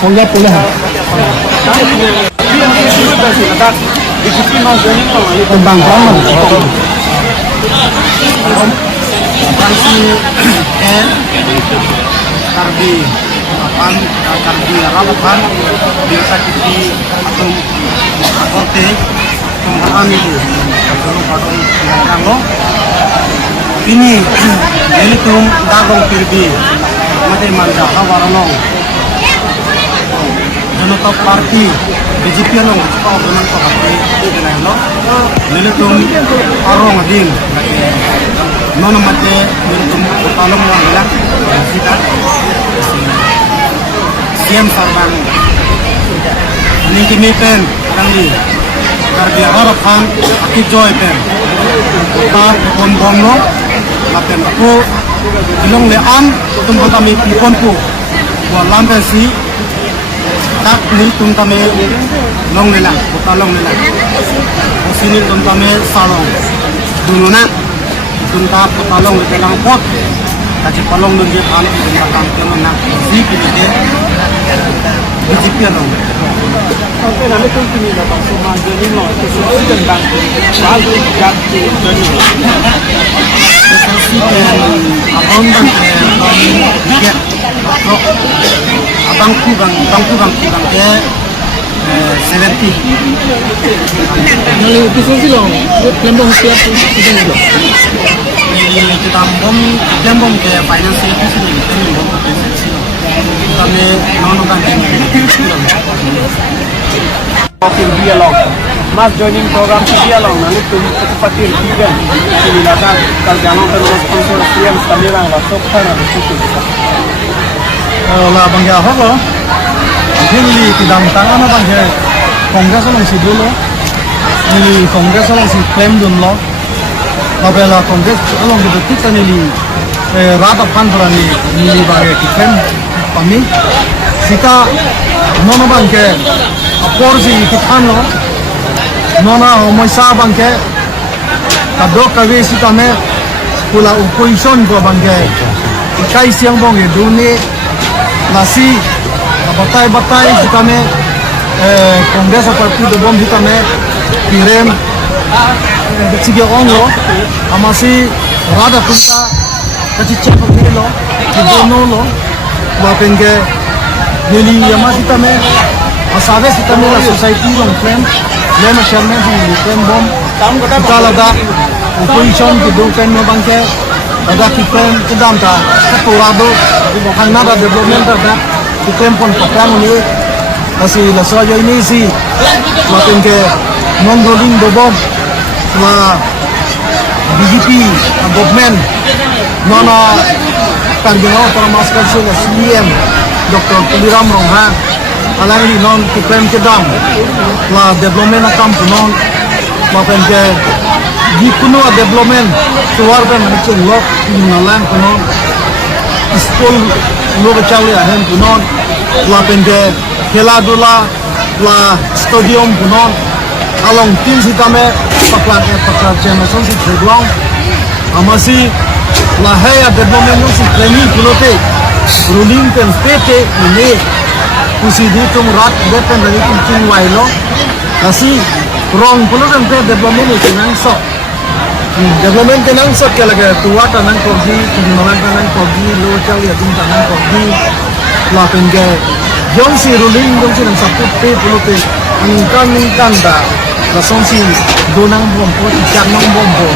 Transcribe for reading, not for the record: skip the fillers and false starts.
Ponga pula ha. Bang Bang. Karbi apan karbi rabukan biasa kita atau korte kami itu kalau padong rango ini tuh dagong pirbi mate manja kawaranong Janata Party BJP nong kau benar kau hati itu nih lo ini tuh arong adin nono mate ini tuh kalung wangilah kita siam sarban ini kami pen kami karbi harapan aki joy pen kita bom lo lapen aku ilong leam tumbuh kami pumpu buat lampen si tak nih tum kami long lela kita long lela sini tum kami salong dulu nak tum tak kita long di dalam pot kaji palong dun je pan di belakang kena nak si kita je disipian dong. Oke, nanti tuh kini datang semua jadi mau sesuatu tentang lalu ganti jadi. Sesuatu abang dan dia kok abangku bang dia 70. Lalu itu sih loh, lembong siap itu loh. Ini kita bom ke finance itu sih ini bom ke sih. Kami non kan dialog mass joining program dialog nanti tuh seperti event ini datang kalau jangan terus sponsor siam samilang lah sokar itu lah bang ya lo ini tidak tangan bang ya kongres orang si dulu ini kongres orang si klaim dulu lah bela kongres orang itu kita ini rata panturan ini bagi klaim kami kita nono bang ke apor si kita no nona homoisa bang ke kadok kami si kami pula opposition ko bang ke ikai siang bang itu ni nasi batai si kami kongres seperti itu bom si kami kirim kecil orang lo amasi rada kita kecil seperti lo kidono lo bapen ke Nili amasi kami asabe si kami la society long claim lema chairman si claim bom kita lada opposition ke do claim no bangke ada claim kedam ta keturado bukan nada development ada claim pon patang ni masih la soja ini si bapen ke non rolling do bom ma BJP government nona kanjeng peramaskan sila CM Dr. Puliram Rongha alang ini non kiprem kedam la development akam punon la penke di kuno development suar ben macam lok nalang punon school lo bacali ahem punon la penke khela dula la stadium punon along tim sitame paklan generation si treglong amasi la haya development si training pulote ruling pen pete ini kusi di tum rat depen dari tum wailo nasi rong pulote pe development itu nang sok development nang sok kala ke tua tanang kordi kunalan tanang kordi lo chali adum tanang kordi la penge jong si ruling jong si nang saput pe pulote ningkan da la song si donang bom po ikan nang bom po